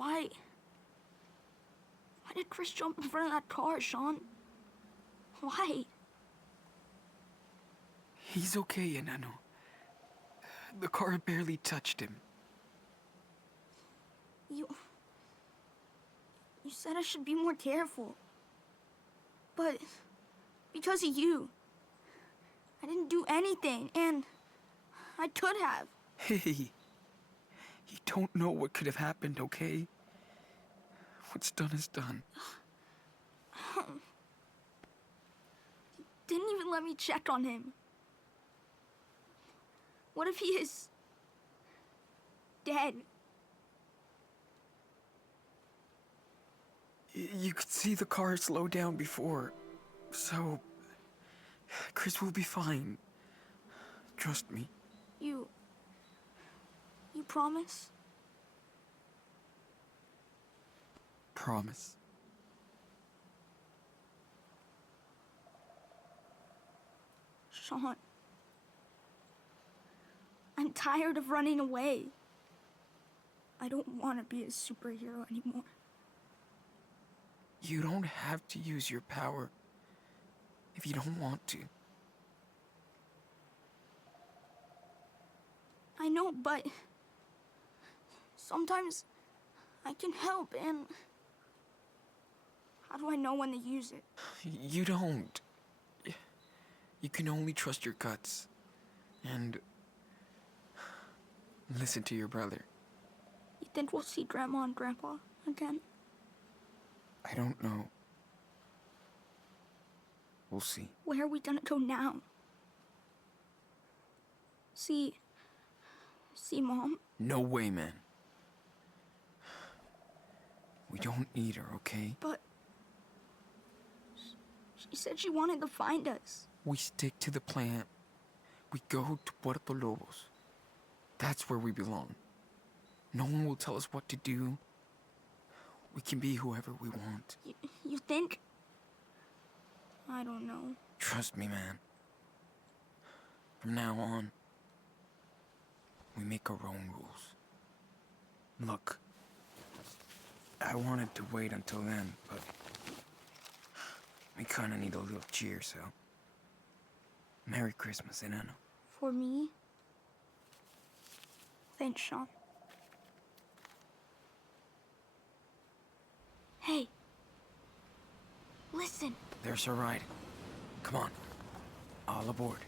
Why did Chris jump in front of that car, Sean? Why? He's okay, Enano. The car barely touched him. You said I should be more careful. But because of you, I didn't do anything, and I could have. Hey, you don't know what could have happened, okay? What's done is done. You didn't even let me check on him. What if he is dead? You could see the car slow down before, so Chris will be fine. Trust me. You promise? Promise. Sean, I'm tired of running away. I don't want to be a superhero anymore. You don't have to use your power if you don't want to. I know, but sometimes I can help, and how do I know when to use it? You don't. You can only trust your guts and listen to your brother. You think we'll see Grandma and Grandpa again? I don't know. We'll see. Where are we gonna go now? See Mom? No way, man. We don't need her, okay? But she said she wanted to find us. We stick to the plan. We go to Puerto Lobos. That's where we belong. No one will tell us what to do. We can be whoever we want. You think? I don't know. Trust me, man. From now on, we make our own rules. Look, I wanted to wait until then, but we kinda need a little cheer, so... Merry Christmas, Enano. For me? Thanks, Sean. Hey. Listen. There's our ride. Come on. All aboard.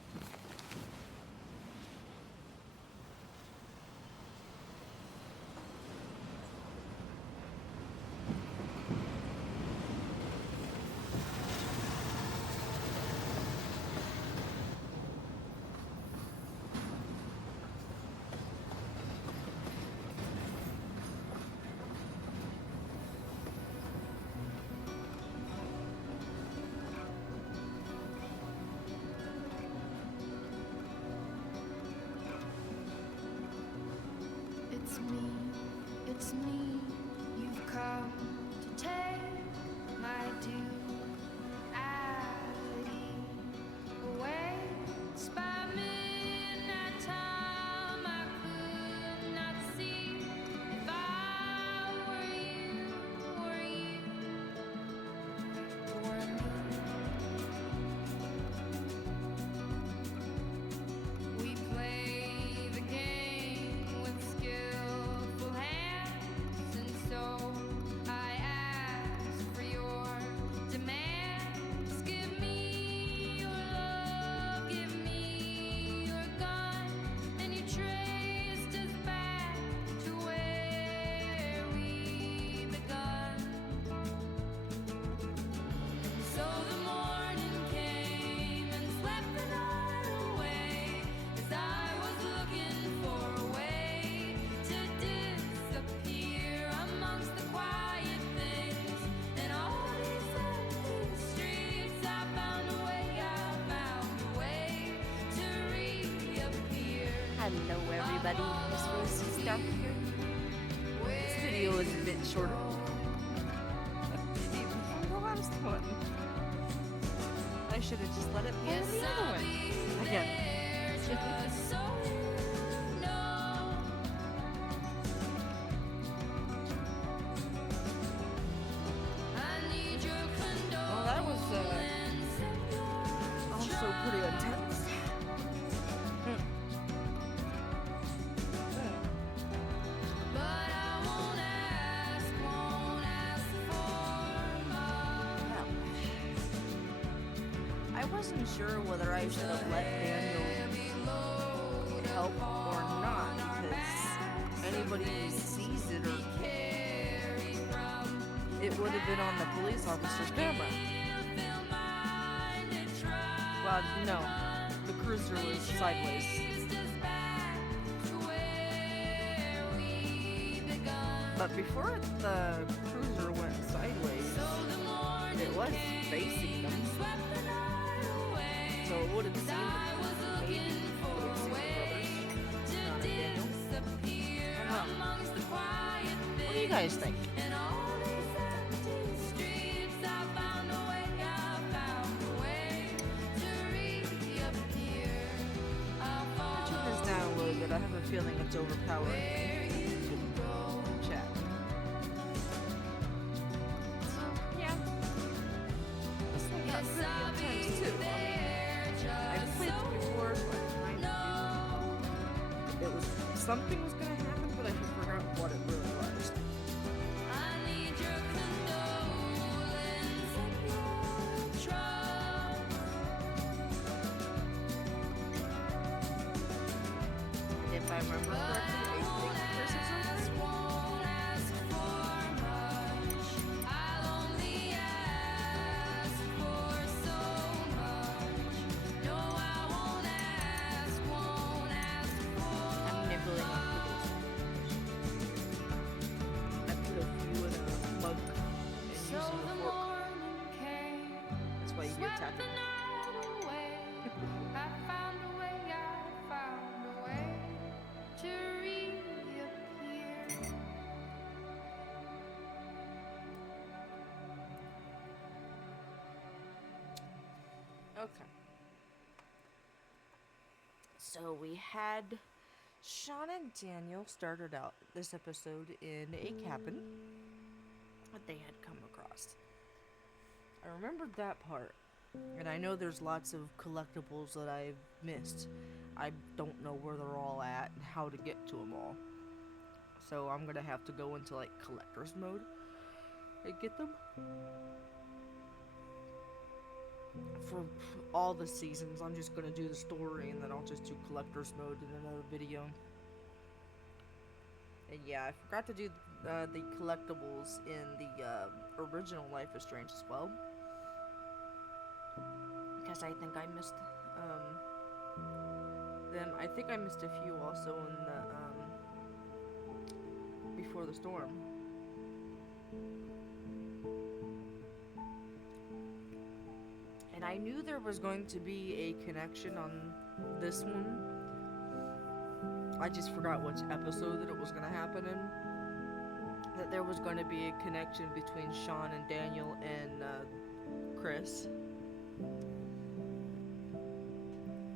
It's me, you've come to take my duality away. It's by midnight time I could not see if I were you, were me. We play the game with skillful hands, and so I ask for your demands. Give me your love, give me your gun, and you traced us back to where we begun. So the morning came and slept the night away, as I was looking for a way to disappear amongst the quiet things and all these empty streets. I found a way to reappear. Hello everybody, Miss Rosie Stump here. This video is a bit shorter. I was doing. I should have just let it play Yes, the other I'll one. be Again. there just so you know. I wasn't sure whether I should have let Daniel help or not, because anybody who sees it, or it would have been on the police officer's camera. Well, no, the cruiser was sideways. But before the cruiser went sideways, it was facing them. So it would have seemed that maybe it would have seen the brothers, not Daniel. I don't know. What do you guys think? Turn this down a little bit. I have a feeling it's overpowering me. Chat. So, yeah. This thing got pretty intense too. I've played it before, so I kind of knew it was something was gonna happen, but I had forgotten what it really was. And if I remember correctly, I think Chris is on this one. I'm nibbling on Google's. I put a few in a mug and using a fork. That's why you get tapping. Okay. So we had Sean and Daniel started out this episode in a cabin that they had come across. I remembered that part. And I know there's lots of collectibles that I've missed. I don't know where they're all at and how to get to them all. So I'm gonna have to go into like collector's mode and get them. For all the seasons, I'm just gonna do the story and then I'll just do collector's mode in another video. And yeah, I forgot to do the collectibles in the original Life is Strange as well. Because I think I missed them. I think I missed a few also in the Before the Storm. And I knew there was going to be a connection on this one. I just forgot which episode that it was going to happen in. That there was going to be a connection between Sean and Daniel and Chris.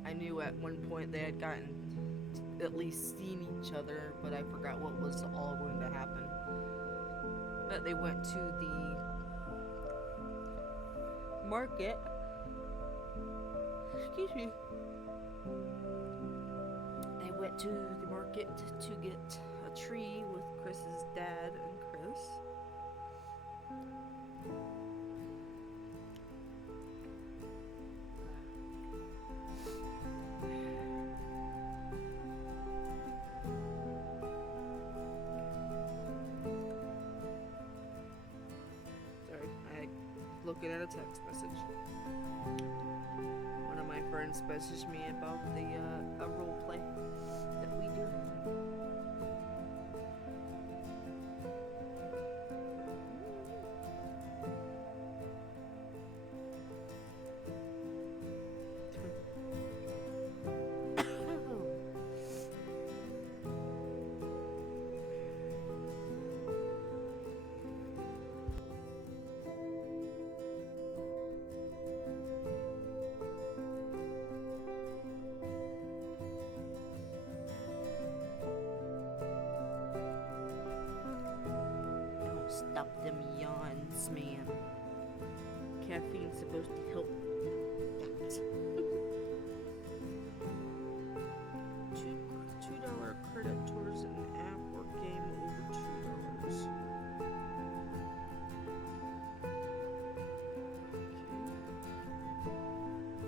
I knew at one point they had gotten at least seen each other, but I forgot what was all going to happen. But they went to the market. Excuse me. They went to the market to get a tree with Chris's dad and Chris. Sorry, I'm looking at a text message. One of my friends messaged me about the a role play that we do. Stop them yawns, man. Caffeine's supposed to help that. $2 credit towards an app or game over $2. Okay.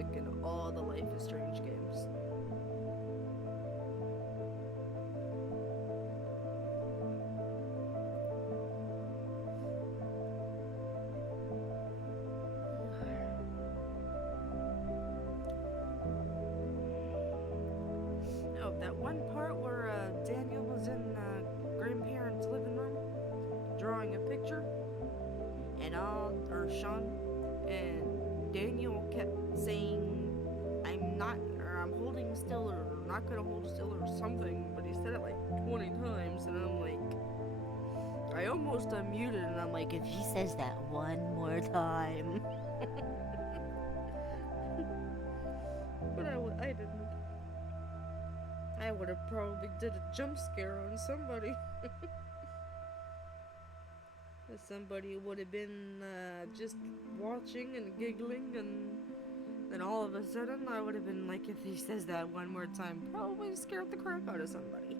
music in all the Life is Strange games. Oh, that one part where Daniel was in grandparents' living room drawing a picture, and Sean and Daniel kept saying, "I'm not," or "I'm holding still," or "not gonna hold still," or something, but he said it like 20 times, and I'm like, I almost unmuted, and I'm like, if he says that one more time. But I didn't. I would have probably did a jump scare on somebody. Somebody would have been just watching and giggling, and then all of a sudden I would have been like, if he says that one more time, probably scared the crap out of somebody.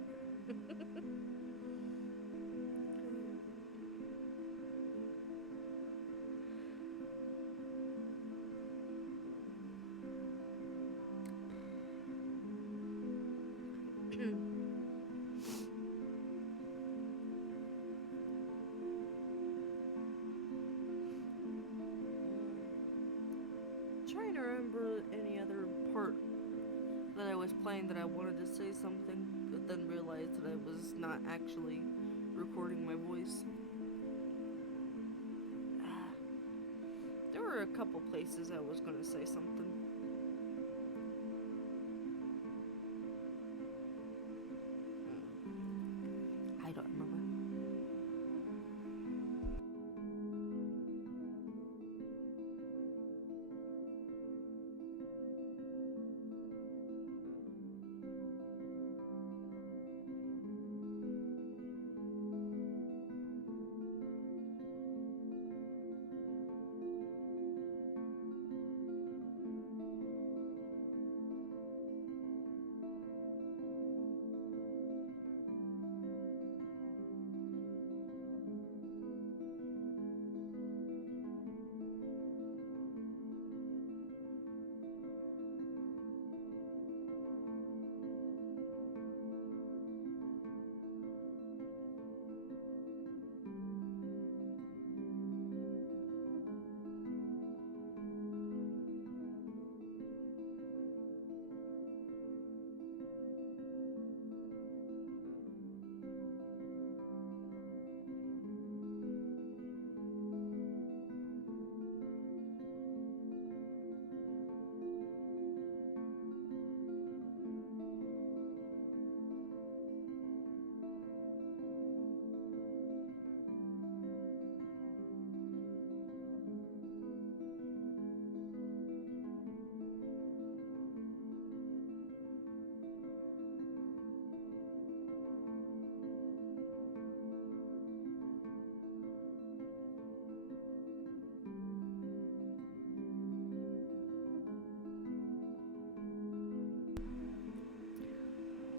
Trying to remember any other part that I was playing that I wanted to say something, but then realized that I was not actually recording my voice. There were a couple places I was gonna say something. I don't remember.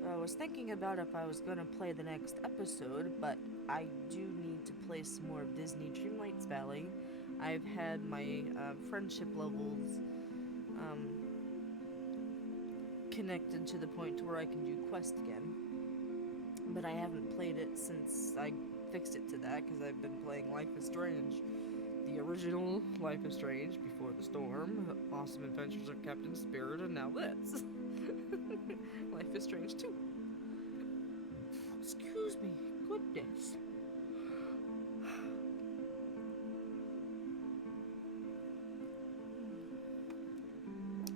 I was thinking about if I was gonna play the next episode, but I do need to play some more of Disney Dreamlights Valley. I've had my friendship levels connected to the point to where I can do Quest again, but I haven't played it since I fixed it to that because I've been playing Life is Strange, the original Life is Strange, Before the Storm, Awesome Adventures of Captain Spirit, and now this. Life is Strange 2. Excuse me, goodness.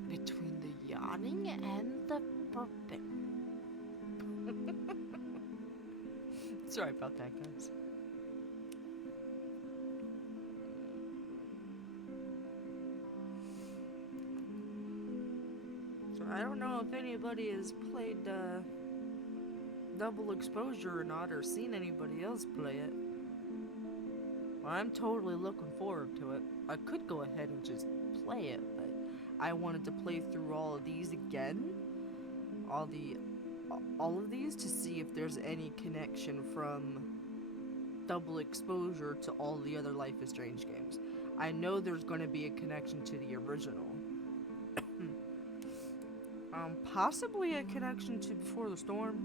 Between the yawning and the burping. Sorry about that, guys. So I don't know if anybody has played Double Exposure or not, or seen anybody else play it. Well, I'm totally looking forward to it. I could go ahead and just play it, but I wanted to play through all of these again. All of these to see if there's any connection from Double Exposure to all the other Life is Strange games. I know there's going to be a connection to the original. Possibly a connection to Before the Storm.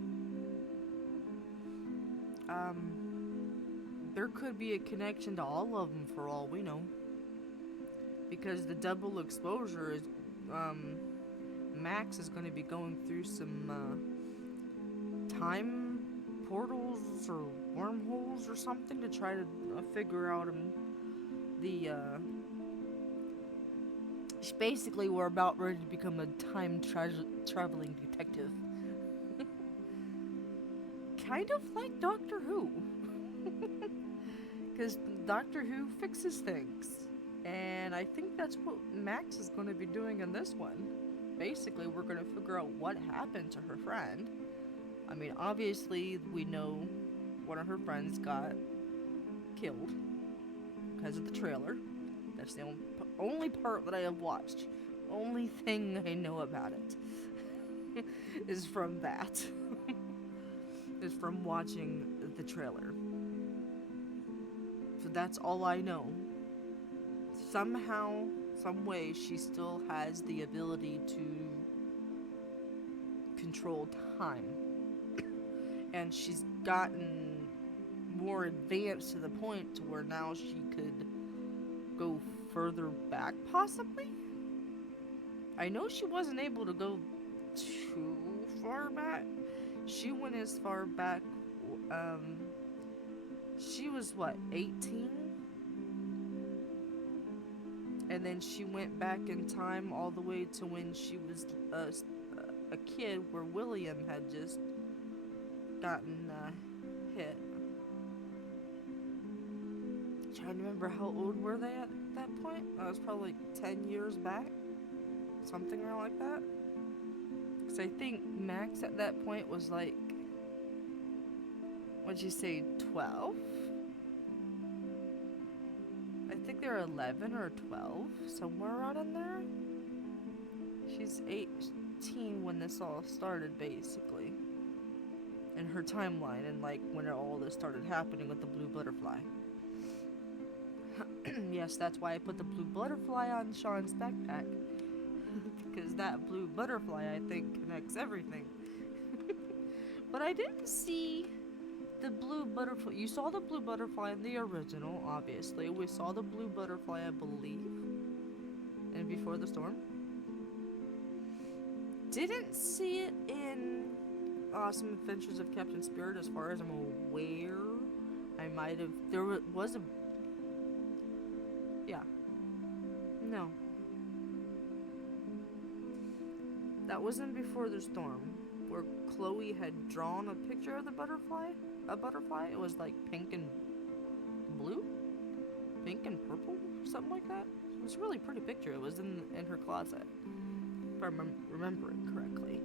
Um, there could be a connection to all of them for all we know. Because the double exposure is, Max is going to be going through some, time portals or wormholes or something to try to figure out the, basically we're about ready to become a time traveling detective. Kind of like Doctor Who. Because Doctor Who fixes things. And I think that's what Max is going to be doing in this one. Basically, we're going to figure out what happened to her friend. I mean, obviously, we know one of her friends got killed because of the trailer. That's the only part that I have watched. Only thing I know about it is from that. Is from watching the trailer. So that's all I know. Somehow, some way, she still has the ability to control time. And she's gotten more advanced to the point to where now she could go further back, possibly? I know she wasn't able to go too far back. She went as far back, she was what, 18? And then she went back in time all the way to when she was a kid, where William had just gotten hit. Trying to remember how old were they at that point? That was probably like 10 years back. Something around like that. Because I think Max at that point was like, what'd you say, 12? I think they're 11 or 12, somewhere around in there. She's 18 when this all started, basically. In her timeline, and like when all this started happening with the blue butterfly. Yes, that's why I put the blue butterfly on Sean's backpack. Because that blue butterfly, I think, connects everything. But I didn't see the blue butterfly. You saw the blue butterfly in the original, obviously. We saw the blue butterfly, I believe, in Before the Storm. Didn't see it in Awesome Adventures of Captain Spirit, as far as I'm aware. I might have. There was a. Yeah. No. That wasn't Before the Storm, where Chloe had drawn a picture of the butterfly. A butterfly. It was like pink and blue, pink and purple, something like that. It was a really pretty picture. It was in her closet, if I remember it correctly.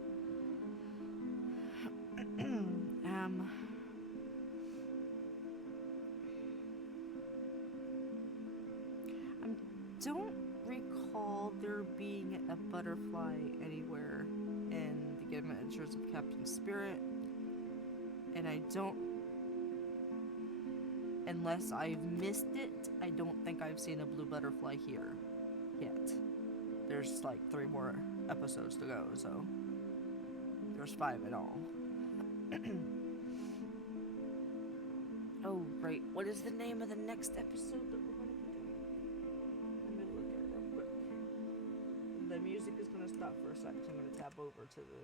I don't recall there being a butterfly anywhere in the Adventures of Captain Spirit, and I don't, unless I've missed it, I don't think I've seen a blue butterfly here yet. There's like 3 more episodes to go, so there's 5 in all. Oh, right. What is the name of the next episode that we're going to be doing? Let me look at it real quick. The music is going to stop for a second, so I'm going to tap over to the...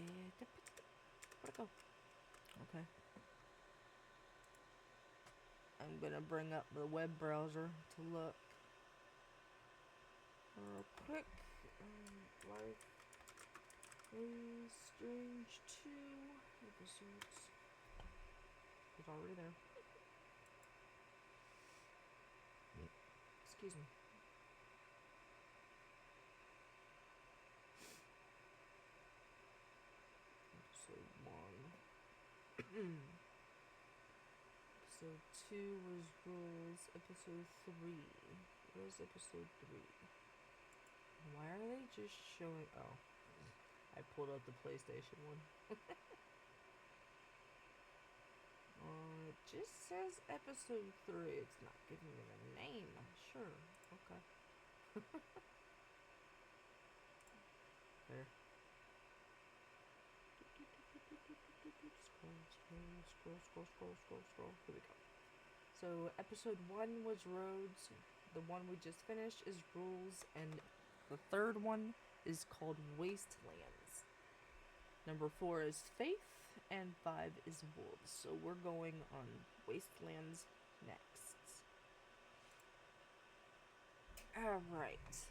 Where'd it go? Okay. I'm going to bring up the web browser to look real quick. Life is Strange 2 episodes. It's already there. Excuse me. Episode 1. Episode 2 was episode 3. What was episode 3? Why are they just showing... Oh. I pulled out the PlayStation one. It just says episode 3. It's not giving me the name. Sure. Okay. Scroll. Here we go. So episode 1 was roads. The one we just finished is rules, and the third one is called wastelands. Number 4 is faith, and 5 is wolves. So we're going on wastelands next. Alright.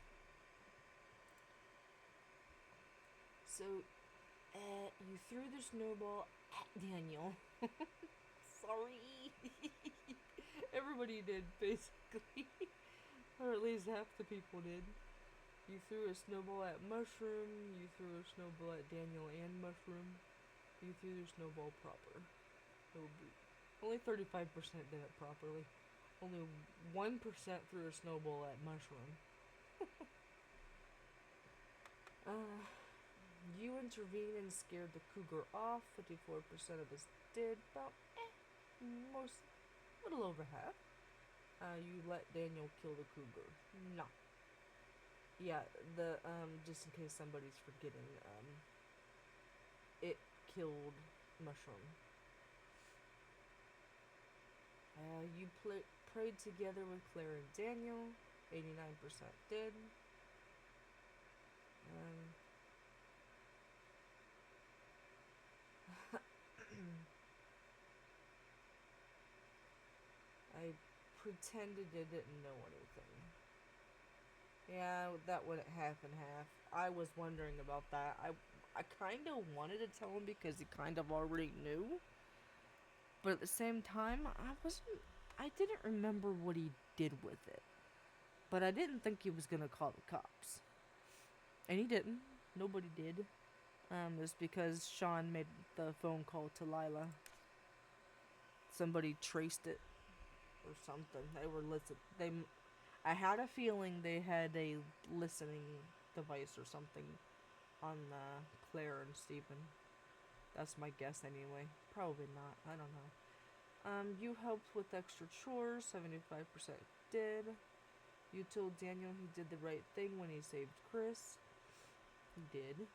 So, you threw the snowball at Daniel. Sorry. Everybody did, basically. Or at least half the people did. You threw a snowball at Mushroom. You threw a snowball at Daniel and Mushroom. You threw the snowball proper. Oh, boot. Only 35% did it properly. Only 1% threw a snowball at Mushroom. You intervened and scared the cougar off. 54% of us did. About, most, little over half. You let Daniel kill the cougar. No. Yeah, just in case somebody's forgetting, it killed Mushroom. You prayed together with Claire and Daniel. 89% did. I pretended I didn't know anything. Yeah, that went half and half. I was wondering about that. I kind of wanted to tell him because he kind of already knew. But at the same time, I didn't remember what he did with it. But I didn't think he was gonna call the cops. And he didn't. Nobody did. It's because Sean made the phone call to Lila. Somebody traced it. Or something. They were I had a feeling they had a listening device or something on Claire and Stephen. That's my guess anyway. Probably not. I don't know. You helped with extra chores. 75% did. You told Daniel he did the right thing when he saved Chris. He did.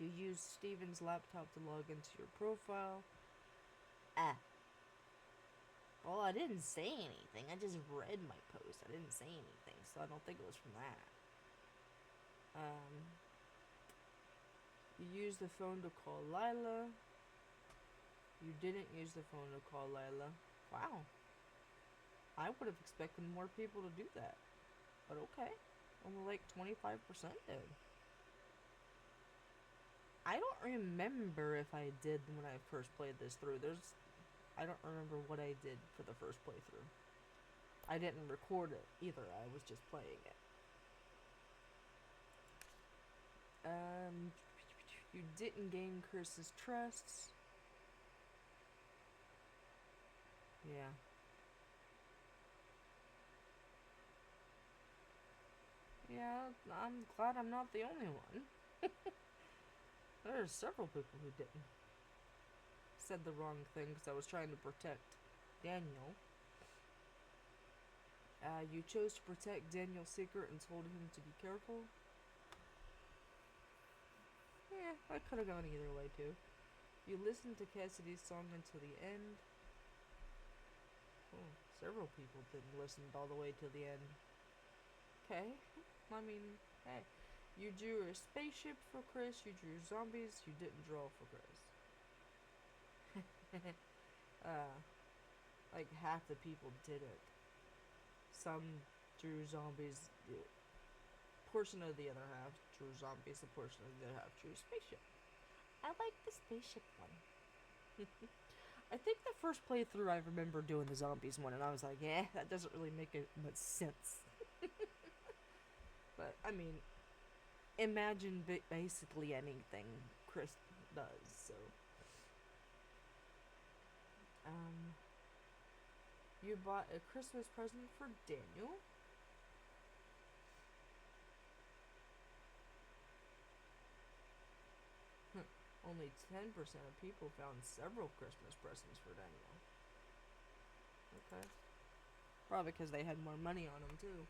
You used Stephen's laptop to log into your profile. Well, I didn't say anything. I just read my post. I didn't say anything, so I don't think it was from that. You used the phone to call Lila. You didn't use the phone to call Lila. Wow. I would have expected more people to do that. But okay. Only like 25% did. I don't remember if I did when I first played this through. I don't remember what I did for the first playthrough. I didn't record it either. I was just playing it. You didn't gain Chris's trust. Yeah. Yeah, I'm glad I'm not the only one. There are several people who didn't. Said the wrong thing because I was trying to protect Daniel. You chose to protect Daniel's secret and told him to be careful. Yeah, I could have gone either way too. You listened to Cassidy's song until the end. Oh, several people didn't listen all the way to the end. Okay, I mean, hey. You drew a spaceship for Chris, you drew zombies, you didn't draw for Chris. Like half the people didn't. Some drew zombies, a portion of the other half drew zombies, a portion of the other half drew spaceship. I like the spaceship one. I think the first playthrough I remember doing the zombies one, and I was like, yeah, that doesn't really make much sense. But, I mean, imagine basically anything Chris does, so. You bought a Christmas present for Daniel. Only 10% of people found several Christmas presents for Daniel. Okay. Probably because they had more money on them, too.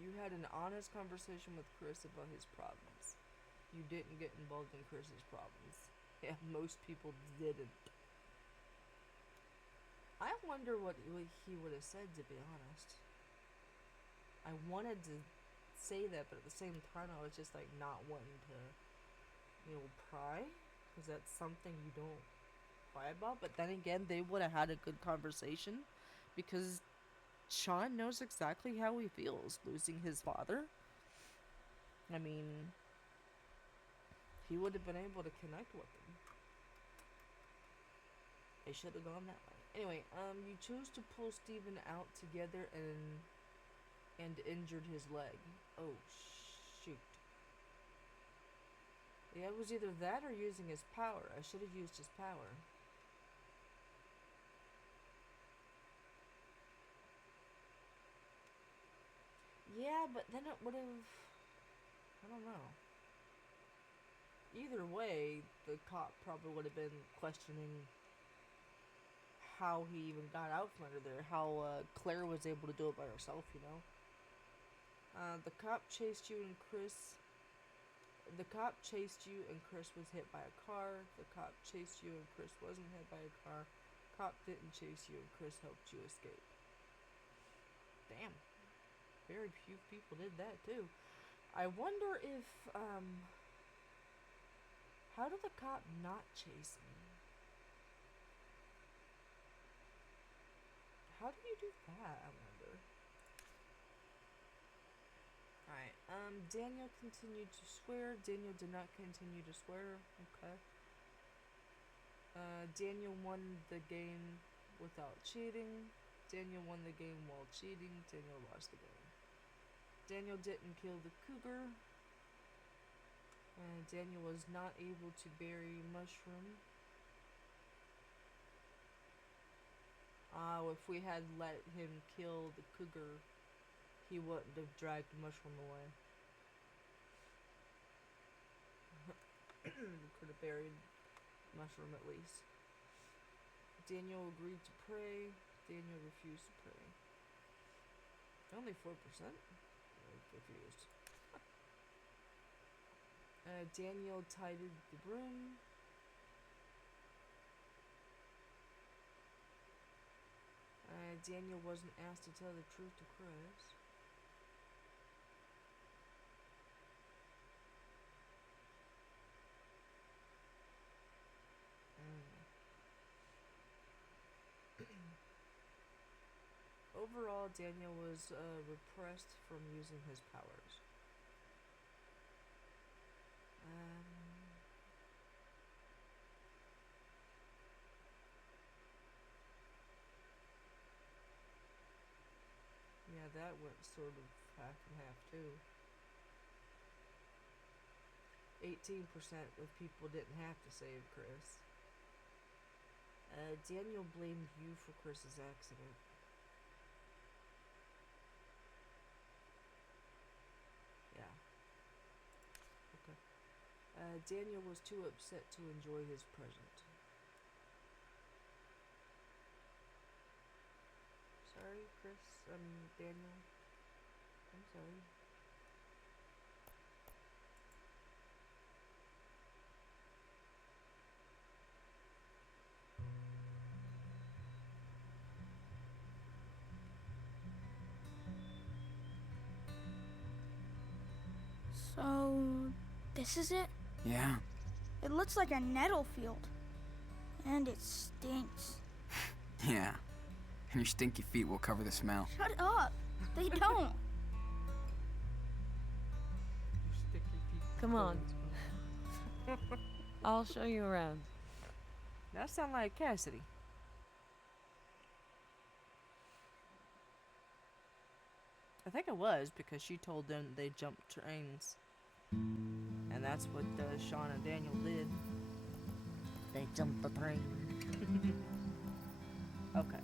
You had an honest conversation with Chris about his problems. You didn't get involved in Chris's problems. Yeah, most people didn't. I wonder what he would have said, to be honest. I wanted to say that, but at the same time, I was just like not wanting to, pry, because that's something you don't cry about. But then again, they would have had a good conversation, because Sean knows exactly how he feels losing his father. I mean, he would have been able to connect with him. They should have gone that way. Anyway, you chose to pull Steven out together and injured his leg. Oh, shoot. Yeah, it was either that or using his power. I should have used his power. Yeah, but then it would have... I don't know. Either way, the cop probably would have been questioning how he even got out from under there. How Claire was able to do it by herself, The cop chased you and Chris... The cop chased you and Chris was hit by a car. The cop chased you and Chris wasn't hit by a car. Cop didn't chase you and Chris helped you escape. Damn. Very few people did that too. I wonder if, how did the cop not chase me? How do you do that, I wonder? Alright, Daniel continued to swear. Daniel did not continue to swear. Okay. Daniel won the game without cheating. Daniel won the game while cheating. Daniel lost the game. Daniel didn't kill the cougar. Daniel was not able to bury Mushroom. If we had let him kill the cougar, he wouldn't have dragged Mushroom away. We could have buried Mushroom at least. Daniel agreed to pray. Daniel refused to pray. Only 4%? I'm confused. Daniel tidied the room. Daniel wasn't asked to tell the truth to Chris. Overall, Daniel was repressed from using his powers. Yeah, that went sort of half and half too. 18% of people didn't have to save Chris. Daniel blamed you for Chris's accident. Yeah. Okay. Daniel was too upset to enjoy his present. Sorry, Chris. Daniel. I'm sorry. So, this is it? Yeah. It looks like a nettle field. And it stinks. Yeah. And your stinky feet will cover the smell. Shut up. They don't. Come on. I'll show you around. That sounds like Cassidy. I think it was because she told them they jumped trains. And that's what Sean and Daniel did. They jumped the train. Okay.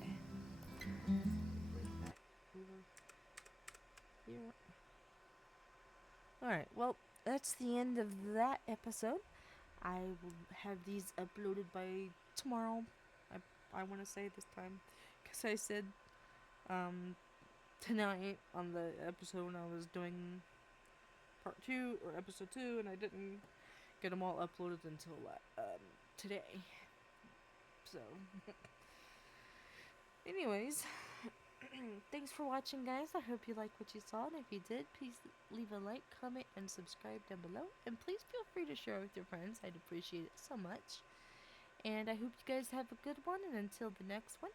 Alright, well, that's the end of that episode. I will have these uploaded by tomorrow. I want to say this time. Because I said tonight on the episode when I was doing part 2 or episode 2, and I didn't get them all uploaded until today. So, anyways, thanks for watching, guys. I hope you liked what you saw, and if you did, please leave a like, comment, and subscribe down below. And please feel free to share with your friends. I'd appreciate it so much. And I hope you guys have a good one, and until the next one,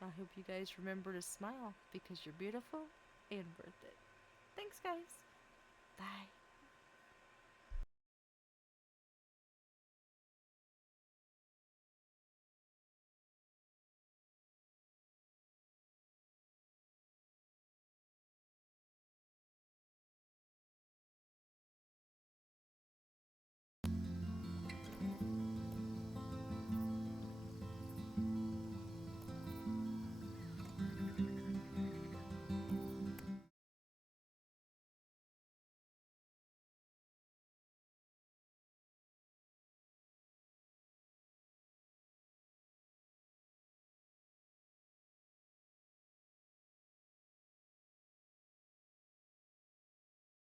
I hope you guys remember to smile because you're beautiful and worth it. Thanks, guys. Bye.